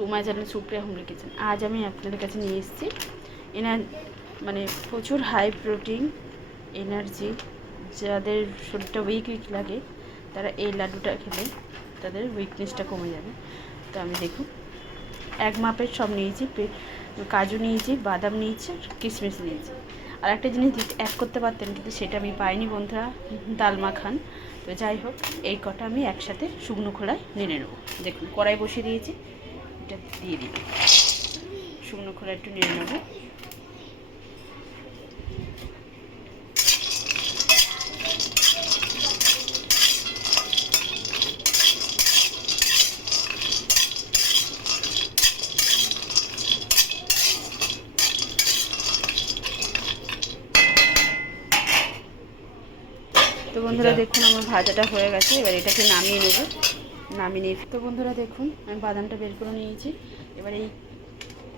To my channel Supriya homely kitchen. আজ আমি আপনাদের কাছে নিয়ে এসেছি এনার মানে প্রচুর হাই প্রোটিন এনার্জি, যাদের শরীরটা উইক লাগে তারা এই লাড্ডুটা খেলে তাদের উইকনেসটা কমে যাবে। তো আমি দেখুন এক মাপের সব নিয়েছি, কাজু নিয়েছি, বাদাম নিয়েছি, কিশমিশ নিয়েছি। আর একটা জিনিস অ্যাড করতে পারতেন কিন্তু সেটা আমি পাইনি বন্ধুরা, ডাল মাখান। তো যাই হোক, এই কটা আমি একসাথে শুকনো খোলায় নেড়ে নেবো। দেখুন কড়াই বসিয়ে দিয়েছি, এটা দিয়ে দিই, শুকনো খোলা একটু নেড়ে নেবো। তো বন্ধুরা দেখুন আমার ভাজাটা হয়ে গেছে, এবার এটাকে নামিয়ে নেব। নামিয়ে নিয়ে তো বন্ধুরা দেখুন আমি বাদামটা বের করে নিয়েছি। এবার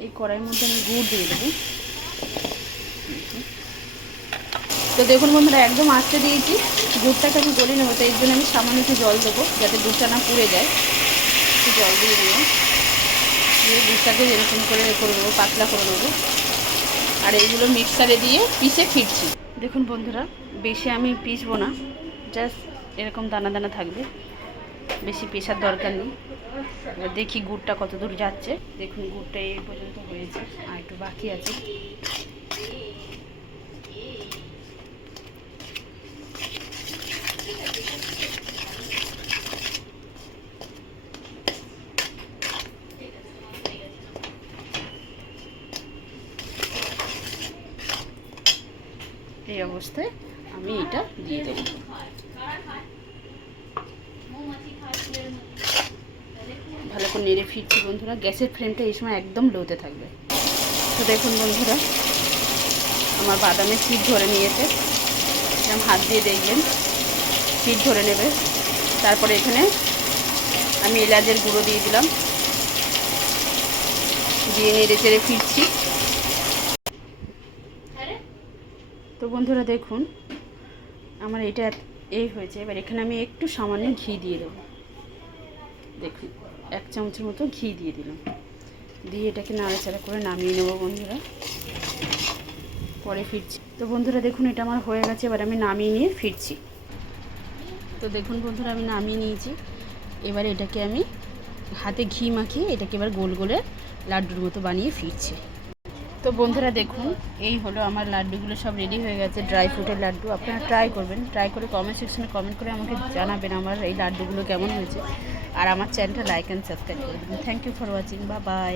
এই কড়াইয়ের মধ্যে আমি গুড় দিয়ে দেবো। তো দেখুন বন্ধুরা একদম আস্তে দিয়েছি, গুড়টাকে আমি গলে নেবো। তো এর জন্য আমি সামান্য একটু জল দেবো যাতে গুড়টা না পুড়ে যায়। একটু জল দিয়ে দেবো, দিয়ে গুড়টাকে এরকম করে নেবো, পাতলা করে নেবো। আর এইগুলো মিক্সারে দিয়ে পিষে ফিরছি। দেখুন বন্ধুরা বেশি আমি পিষবো না, জাস্ট এরকম দানা দানা থাকবে, বেশি পেশার দরকার নেই। এবার দেখি গুড়টা কত দূর যাচ্ছে। দেখুন গুড়টা এই পর্যন্ত হয়েছে, আর একটু বাকি আছে। এই অবস্থায় আমি এটা দিয়ে দেবো। ভালো করে নেড়ে ফিরছি বন্ধুরা, গ্যাসের ফ্লেমটা এই সময় একদম লোতে থাকবে। তো দেখুন বন্ধুরা আমার বাদামের শীত ধরে নিয়েছে, এরকম হাত দিয়ে দেখবেন শীত ধরে নেবে। তারপরে এখানে আমি এলাচের গুঁড়ো দিয়ে দিলাম, দিয়ে নেড়ে চেড়ে ফিরছি। তো বন্ধুরা দেখুন আমার এটা এই হয়েছে। এবার এখানে আমি একটু সামান্য ঘি দিয়ে দেবো। দেখুন 1 চামচের মতো ঘি দিয়ে দিলাম, দিয়ে এটাকে নাড়াচাড়া করে নামিয়ে নেবো বন্ধুরা, পরে ফিরছি। তো বন্ধুরা দেখুন এটা আমার হয়ে গেছে, এবার আমি নামিয়ে নিয়ে ফিরছি। তো দেখুন বন্ধুরা আমি নামিয়ে নিয়েছি। এবার এটাকে আমি হাতে ঘি মাখিয়ে এটাকে এবার গোল গোলে লাড্ডুর মতো বানিয়ে ফিরছি। তো বন্ধুরা দেখুন এই হলো আমার লাড্ডুগুলো সব রেডি হয়ে গেছে, ড্রাই ফ্রুটের লাড্ডু। আপনারা ট্রাই করবেন, ট্রাই করে কমেন্ট সেকশনে কমেন্ট করে আমাকে জানাবেন আমার এই লাড্ডুগুলো কেমন হয়েছে। আর আমার চ্যানেলটা লাইক অ্যান্ড সাবস্ক্রাইব করে দেবেন। Thank you for watching, bye by.